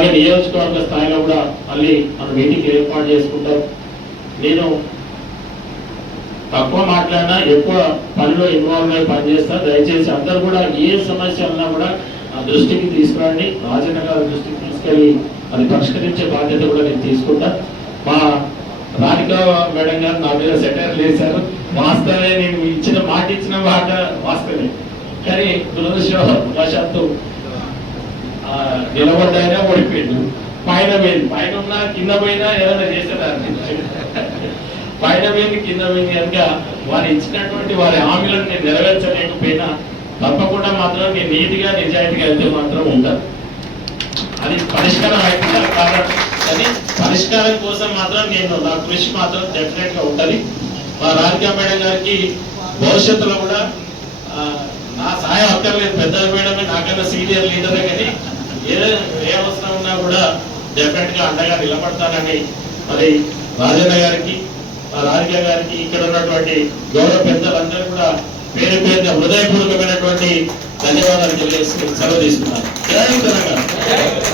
అలాగే నియోజకవర్గ స్థాయిలో కూడా మళ్ళీ మన మీటింగ్ ఏర్పాటు చేసుకుంటాం. నేను తక్కువ మాట్లాడినా ఎక్కువ పనిలో ఇన్వాల్వ్ అయి పనిచేస్తా. దయచేసి అందరూ కూడా ఏ సమస్య ఉన్నా కూడా నా దృష్టికి తీసుకురండి, రాజన్న గారి దృష్టికి తీసుకెళ్ళి అది పరిష్కరించే బాధ్యత కూడా నేను తీసుకుంటా. మా రాధిక మేడం గారు నా మీద సెటైర్లు వేశారు. వాస్తవే, నేను మాట ఇచ్చిన మాట వాస్తవే, కానీ దురదృష్టవశాత్తు నిలబడ్డాయినా ఓడిపోయింది. పైన పోయింది, పైన ఉన్నా కింద పోయినా ఏదైనా చేసేదాన్ని. పైన పోయింది కింద పోయింది కనుక వారు ఇచ్చినటువంటి వారి హామీలను నేను నెరవేర్చలేకపోయినా తప్పకుండా మాత్రం నేను నీతిగా నిజాయితీగా వెళ్తే మాత్రం ఉంటాను. అది పరిష్కారం అయితే కాబట్టి అది పరిష్కారం కోసం మాత్రం నేను నా కృషి మాత్రం డెఫినెట్ గా ఉంటుంది. మా రాధికా మేడం గారికి భవిష్యత్తులో కూడా నా సహాయం అక్కర్లేదు, పెద్ద మేడమే నాకన్నా సీనియర్ లీడరే, కానీ ఏ అవసరం ఉన్నా కూడా డెఫినెట్ గా అండగా నిలబడతానని మరి రాజన్న గారికి, రాధిక గారికి, ఇక్కడ ఉన్నటువంటి గౌరవ పెద్దలందరూ కూడా పేరు పేరున హృదయపూర్వకమైనటువంటి ధన్యవాదాలు తెలియజేస్తూ సెలవు తీసుకున్నాను. జై తెలంగాణ.